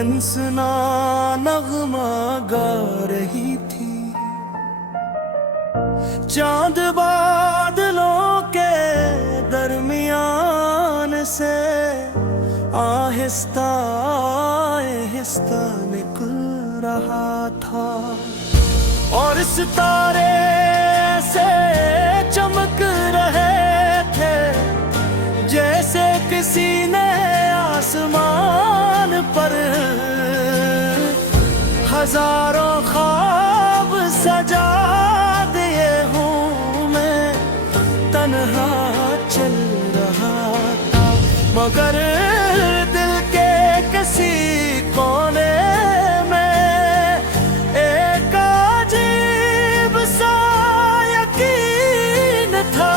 हंसना नगमा गा रही थी। चांद बादलों के दरमियान से आहिस्ता आहिस्ता निकल रहा था, और सितारे से चमक रहे थे जैसे किसी ने आसमान पर हजारों ख्वाब सजा दिए हूँ। मैं तन्हा चल रहा था, मगर दिल के किसी कोने में एक अजीब सा यकीन था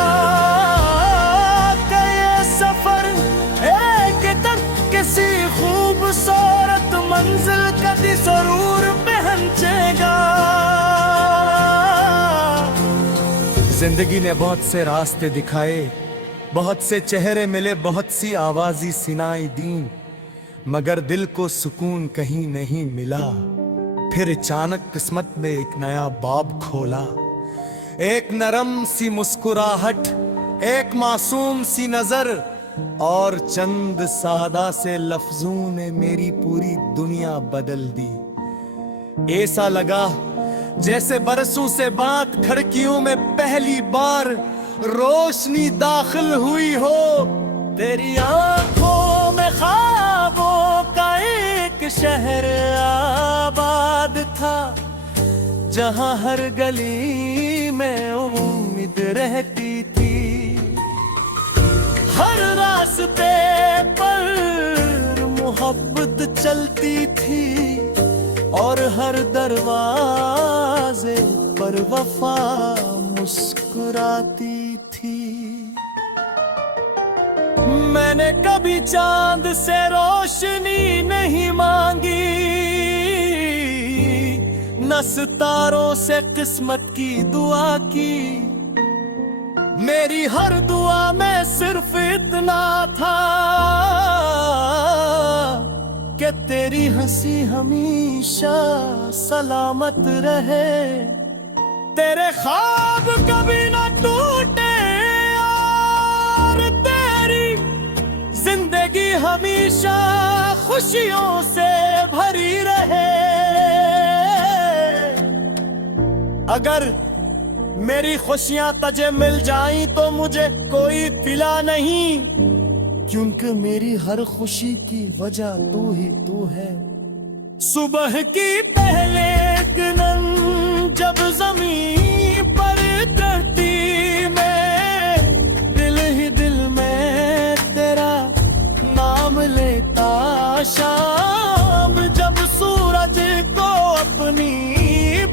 कि ये सफर एक तक किसी खूबसूरत मंजिल कभी जरूर पहुंचेगा। जिंदगी ने बहुत से रास्ते दिखाए, बहुत से चेहरे मिले, बहुत सी आवाज़ी सुनाई दी, मगर दिल को सुकून कहीं नहीं मिला। फिर अचानक किस्मत में एक नया बाब खोला, एक नरम सी मुस्कुराहट, एक मासूम सी नजर, और चंद सादा से लफ्जों ने मेरी पूरी दुनिया बदल दी। ऐसा लगा जैसे बरसों से बाद खिड़कियों में पहली बार रोशनी दाखिल हुई हो। तेरी आंखों में ख्वाबों का एक शहर आबाद था, जहां हर गली में उम्मीद रहती थी। हर रास्ते पर मोहब्बत चलती थी, और हर दरवाजे पर वफा मुस्कुराती थी। मैंने कभी चांद से रोशनी नहीं मांगी, न सितारों से किस्मत की दुआ की। मेरी हर दुआ में सिर्फ इतना था कि तेरी हंसी हमेशा सलामत रहे, तेरे ख्वाब कभी न टूटे, और तेरी जिंदगी हमेशा खुशियों से भरी रहे। अगर मेरी खुशियां तुझे मिल जाईं तो मुझे कोई फिला नहीं, क्योंकि मेरी हर खुशी की वजह तू है। सुबह की पहले किरण जब जमीन पर गिरती, मैं दिल ही दिल में तेरा नाम लेता। शाम जब सूरज को अपनी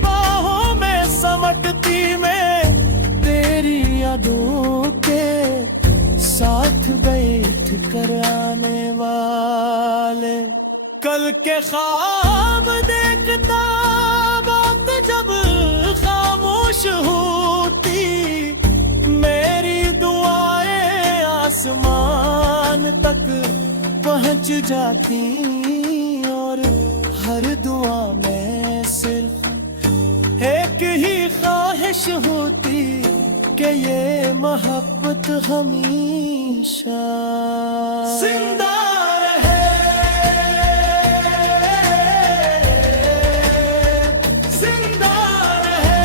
बाहों में समेटती, मैं तेरी यादों के साथ बैठ कर आने वाले कल के ख्वाब देखता। बात जब खामोश होती, मेरी दुआएं आसमान तक पहुंच जाती, और हर दुआ में सिर्फ एक ही ख्वाहिश होती कि ये मोहब्बत हमेशा जिंदा रहे, जिंदा रहे,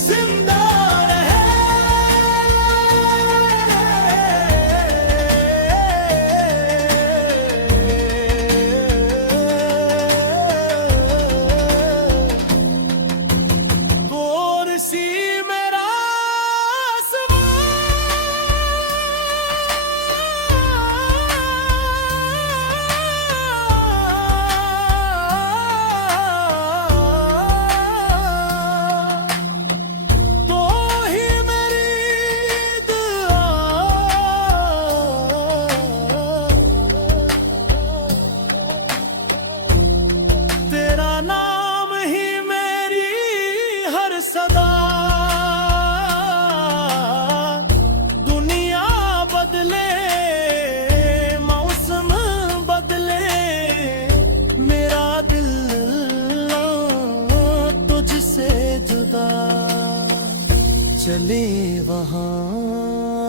जिंदा रहे। दूर सी मेरा आसमां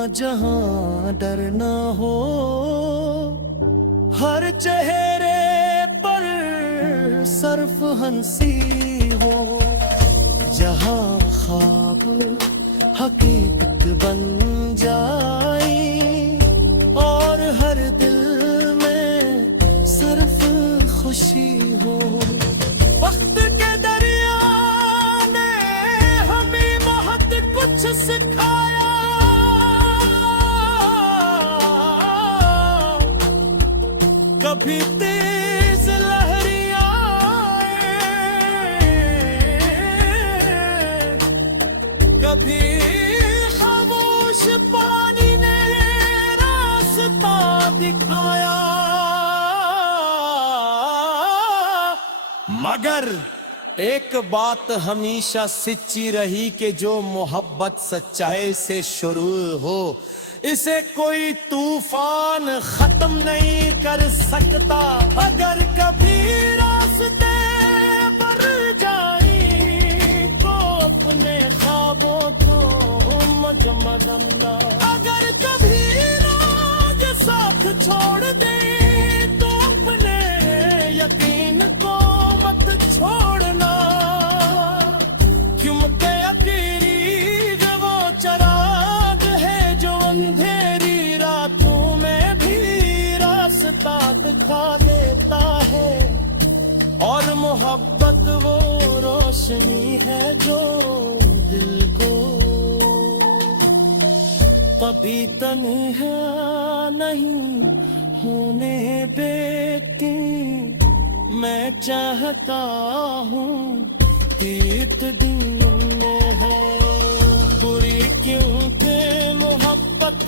जहां डर न हो, हर चेहरे पर सर्फ हंसी हो, जहां ख्वाब हकीकत बन जाए और हर दिल में सिर्फ खुशी हो। वक्त के दरिया ने हमें बहुत कुछ सिखाया, कभी तेज लहरियां कभी खामोश पानी ने रास्ता दिखाया, मगर एक बात हमेशा सच्ची रही कि जो मोहब्बत सच्चाई से शुरू हो, इसे कोई तूफान खत्म नहीं कर सकता। अगर कभी रास्ते पर जाए तो अपने ख्वाबों को मजमदंगा, अगर कभी राज साथ छोड़ दे तो अपने यकीन को मत छोड़ना, क्योंकि अकेली जब वो चराग है जो अंधेरी रातों में भी रास्ता दिखा देता है, और मोहब्बत वो रोशनी है जो दिल को कभी तन्हा नहीं होने देती। मैं चाहता हूँ एक दिन है पूरी, क्योंकि मोहब्बत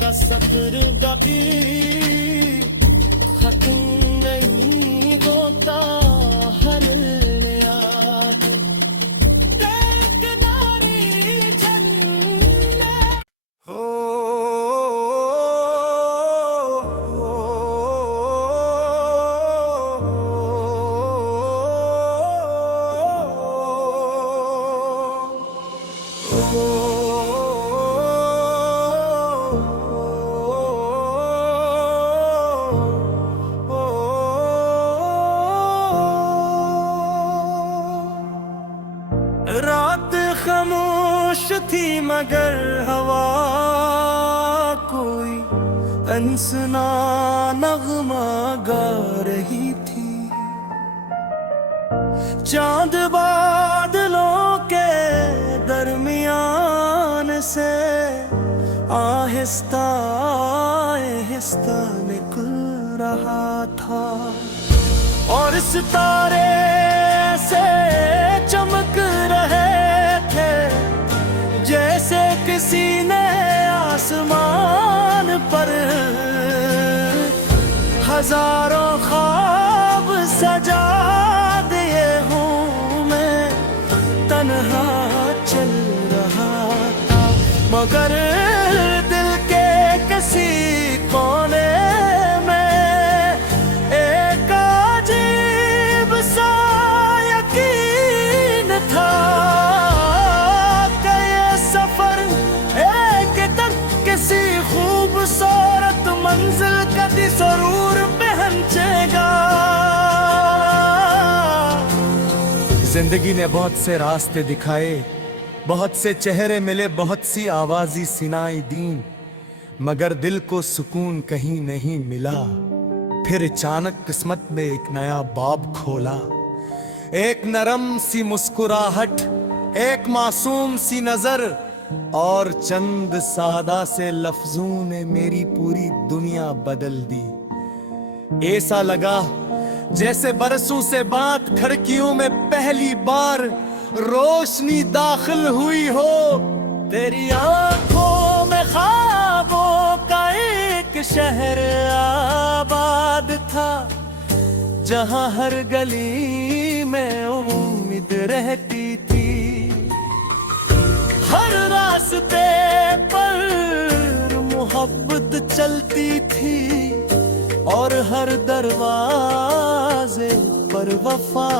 का सफर कभी खत्म नहीं होता। हर याद एक नारी जन्नत हो। रात खामोश थी मगर हवा कोई अनसुना नगमा गा रही थी। चांद बादलों के दरमियान से आहिस्ता आहिस्ता निकल रहा था, और सितारे से चमक रहे थे जैसे किसी ने आसमान पर हजारों ख्वाब सजा दिए हूँ। मैं तन्हा चल रहा था मगर दिल के किसी कोने मंजिल कभी जरूर पहुंचेगा। जिंदगी ने बहुत से रास्ते दिखाए, बहुत से चेहरे मिले, बहुत सी आवाज़ी सुनाई दी, मगर दिल को सुकून कहीं नहीं मिला। फिर अचानक किस्मत में एक नया बाब खोला, एक नरम सी मुस्कुराहट, एक मासूम सी नजर और चंद सादा से लफ्जों ने मेरी पूरी दुनिया बदल दी। ऐसा लगा जैसे बरसों से बात खिड़कियों में पहली बार रोशनी दाखिल हुई हो। तेरी आंखों में ख्वाबों का एक शहर आबाद था, जहां हर गली में उम्मीद रहती थी। हर रास्ते पर मोहब्बत चलती थी और हर दरवाजे पर वफा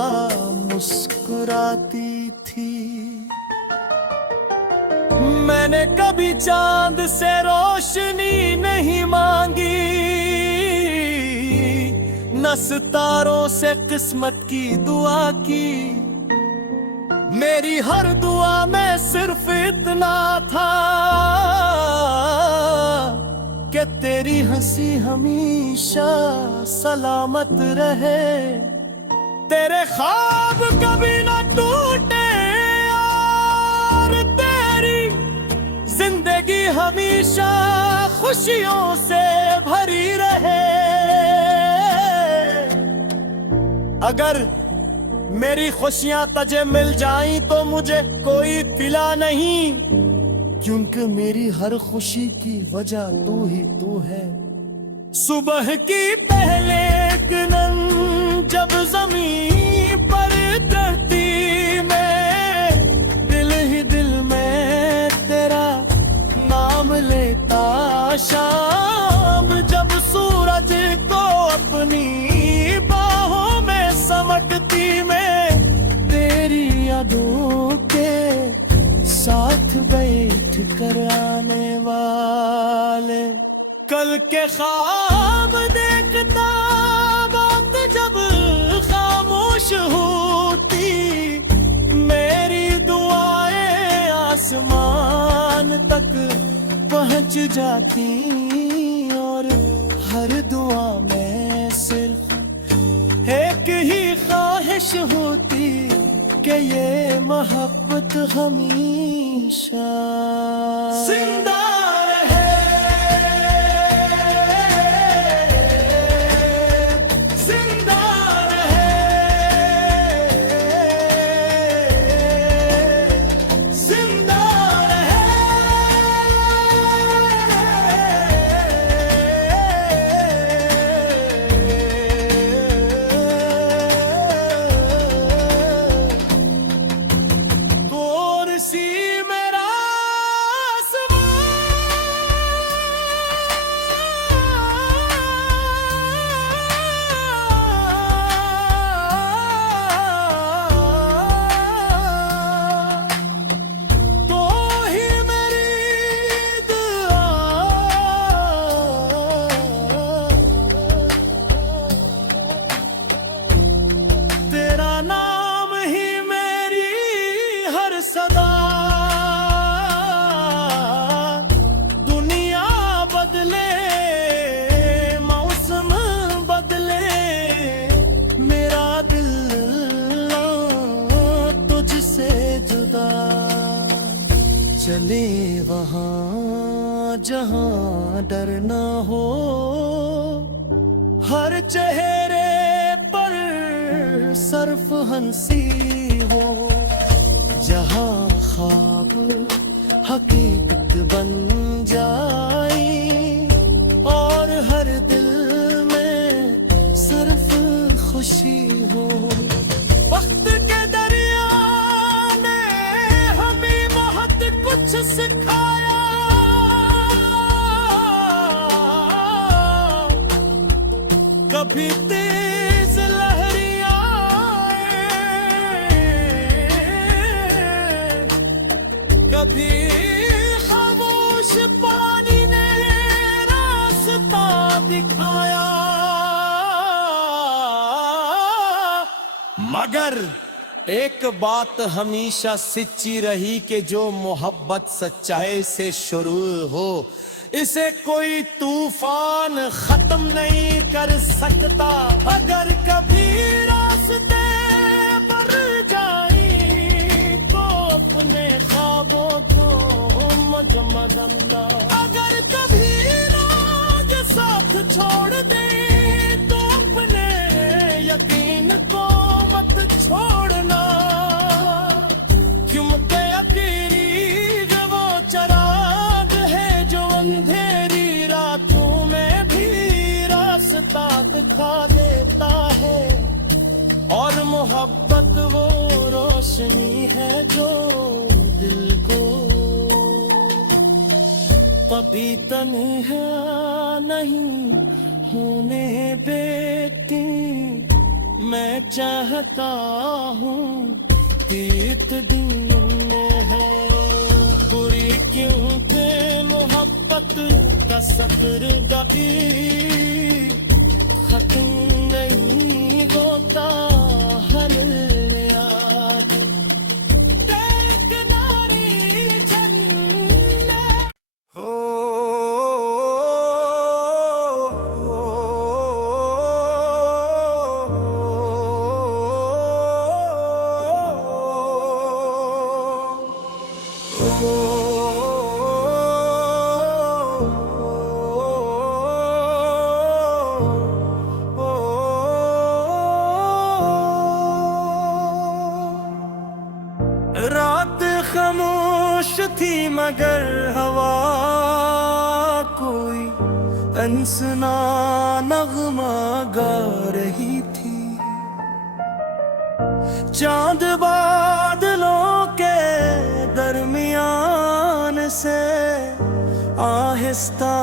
मुस्कुराती थी। मैंने कभी चांद से रो रोशनी नहीं मांगी, न सितारों से किस्मत की दुआ की। मेरी हर दुआ में सिर्फ इतना था कि तेरी हंसी हमेशा सलामत रहे, तेरे ख्वाब कभी न टूटे और तेरी जिंदगी हमेशा खुशियों से भरी रहे। अगर मेरी खुशियां तुझे मिल जाईं तो मुझे कोई तिला नहीं, क्योंकि मेरी हर खुशी की वजह तू है। सुबह की पहले किरण जब जमीन पर धरती में, दिल ही दिल में तेरा नाम लेता। शाम जब सूरज को अपनी बाहों में समटती में, तेरी यादों के साथ बैठ कर आने वाले कल के ख्वाब देखता बात जब खामोश होती। मेरी दुआएं आसमान तक पहुंच जाती और हर दुआ में सिर्फ एक ही ख्वाहिश होती कि ये मोहब्बत हमेशा जिंदा रहे, जिंदा रहे, जिंदा रहे। सदा दुनिया बदले, मौसम बदले, मेरा दिल तुझसे जुदा चले वहाँ जहाँ डर न हो। हर चेहरे पर सर्फ हंसी हो, जहाँ ख्वाब हकीकत बन जाए और हर दिल में सिर्फ खुशी हो। वक्त के दरिया ने हमें बहुत कुछ सिखाया, कभी तेज लहरियां, कभी खामोश पानी ने रास्ता दिखाया। मगर एक बात हमेशा सच्ची रही कि जो मोहब्बत सच्चाई से शुरू हो, इसे कोई तूफान खत्म नहीं कर सकता। अगर कभी रास्ते पर जाए तो अपने ख्वाबों को मजमदंदा, अगर कभी राज साथ छोड़ दे तो अपने यकीन को मत छोड़ना। क्योंकि यकीनी जब वो चराग है जो अंधेरी रातों में भी रास्ता दिखा देता है, और मोहब्बत वो रोशनी है जो दिल को कभी तन्हा नहीं होने देती। मैं चाहता हूँ तीत दिन है बुरी क्योंकि मोहब्बत या सब्र बाकी खत्म नहीं होता हर याद एक नारी जन्नत हो रात खामोश थी मगर हवा कोई अनसुना नगमा गा रही थी। चांद बादलों के दरमियान से आहिस्ता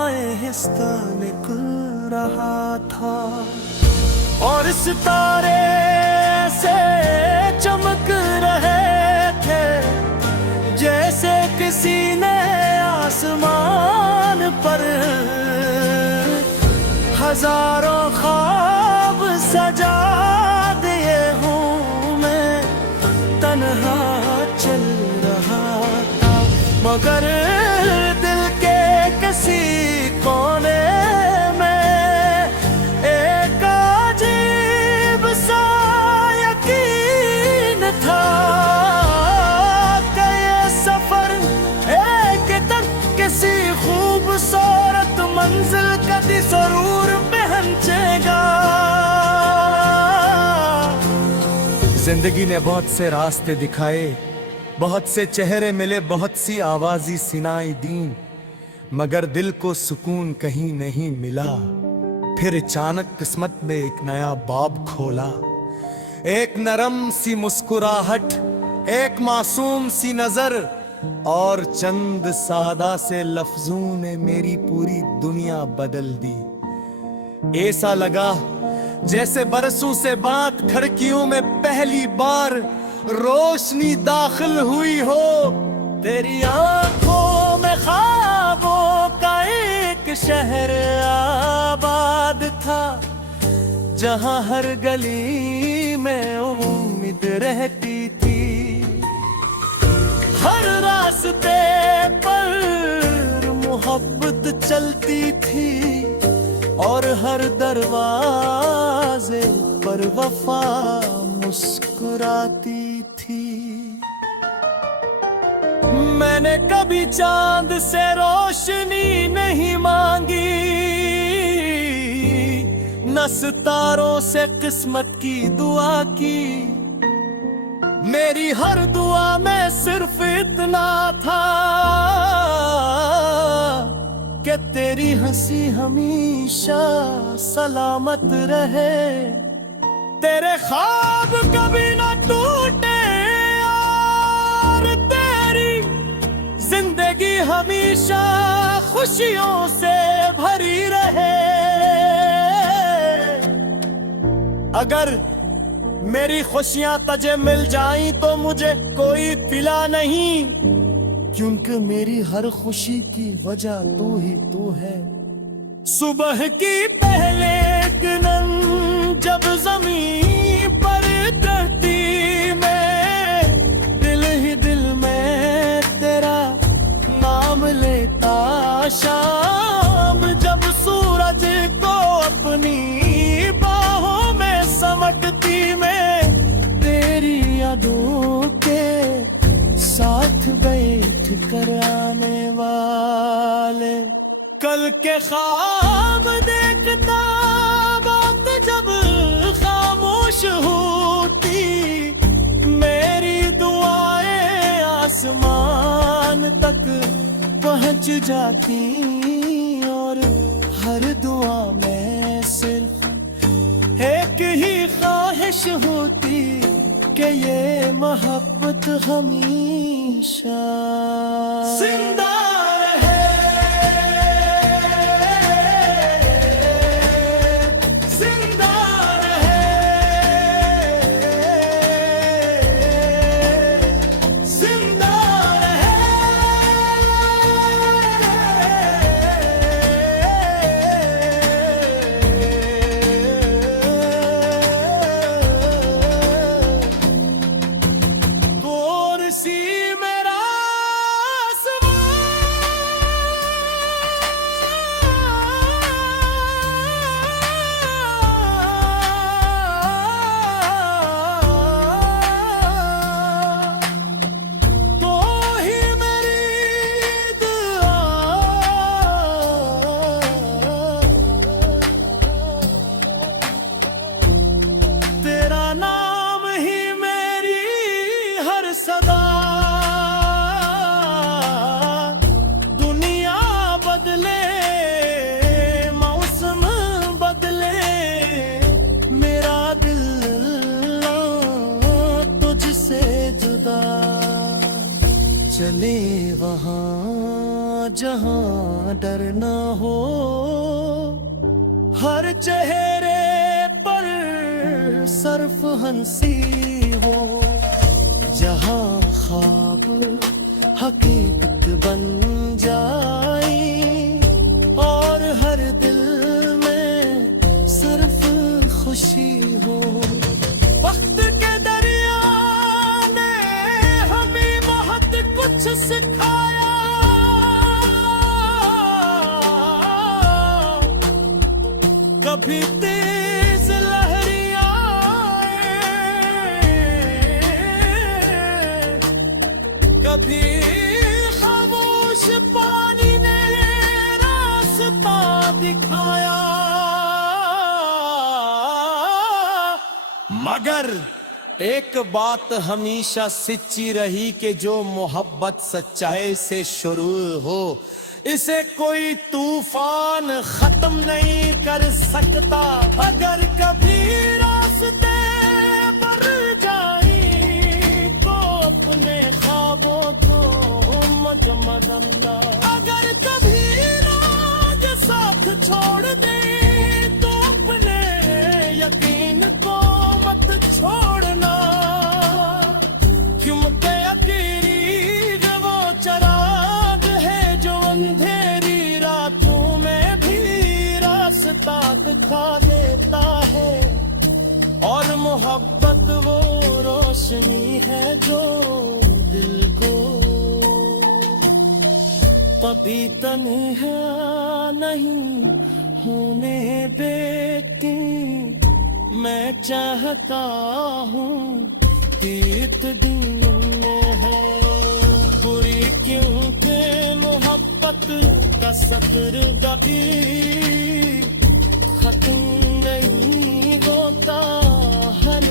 आहिस्ता निकल रहा था और सितारे से चमक रहे थे जैसे किसी ने आसमान पर हजारों ख्वाब सजा दिए हूँ मैं तन्हा चल रहा था मगर दिल के किसी कोने में एक अजीब सा यकीन था कि ये सफर एक दिन किसी खूबसूरत मंजिल कदी जरूर पहुंचेगा। जिंदगी ने बहुत से रास्ते दिखाए, बहुत से चेहरे मिले, बहुत सी आवाज़ी सुनाई दी, मगर दिल को सुकून कहीं नहीं मिला। फिर अचानक किस्मत में एक नया बाब खोला, एक नरम सी मुस्कुराहट, एक मासूम सी नजर और चंद सादा से लफ्जों ने मेरी पूरी दुनिया बदल दी। ऐसा लगा जैसे बरसों से बात खिड़कियों में पहली बार रोशनी दाखिल हुई हो। तेरी आंखों में ख्वाबों का एक शहर आबाद था जहां हर गली में उम्मीद रहती थी। हर रास्ते पर मोहब्बत चलती थी और हर दरवाजे पर वफा मुस्कुराती थी। मैंने कभी चांद से रोशनी नहीं मांगी, न सितारों से किस्मत की दुआ की। मेरी हर दुआ में सिर्फ इतना था कि तेरी हंसी हमेशा सलामत रहे, तेरे ख्वाब कभी न टूटे और तेरी जिंदगी हमेशा खुशियों से भरी रहे। अगर मेरी खुशियां तुझे मिल जाईं तो मुझे कोई फिला नहीं, क्योंकि मेरी हर खुशी की वजह तू ही तू है। सुबह की पहले किरण जब जमीन पर धरती में दिल ही दिल में तेरा नाम लेता। शाम जब सूरज को अपनी बाहों में समटती में तेरी यादों के साथ बैठ कर आने वाले कल के ख्वाब देखता बात जब खामोश होती। मेरी दुआएं आसमान तक पहुंच जाती और हर दुआ में सिर्फ एक ही ख्वाहिश होती कि ये मोहब्बत हमेशा जिंदा रहे, जिंदा रहे, जिंदा रहे। जहां डर ना हो, हर चेहरे पर सर्फ हंसी हो, जहां ख्वाब हकीकत बन जाए और हर दिल में सर्फ खुशी हो। वक्त के दरिया ने हमें बहुत कुछ सिखाया, कभी तेज लहरियां आए, कभी खामोश पानी ने रास्ता दिखाया। मगर एक बात हमेशा सच्ची रही कि जो मोहब्बत सच्चाई से शुरू हो, इसे कोई तूफान खत्म नहीं कर सकता। अगर कभी रास्ते पर जाई तो अपने ख्वाबों को मजमद अंदाज, अगर कभी राज साथ छोड़ दे तो अपने यकीन को मत छोड़ना, क्योंकि अकेली जब वो चराग है जो अंधेरी रातों में भी रास्ता दिखा देता है, और मोहब्बत वो रोशनी है जो दिल को कभी तन्हा नहीं होने देती। मैं चाहता हूँ तीत दिन में है बुरी, क्योंकि मोहब्बत का सफर कभी खत्म नहीं होता। हर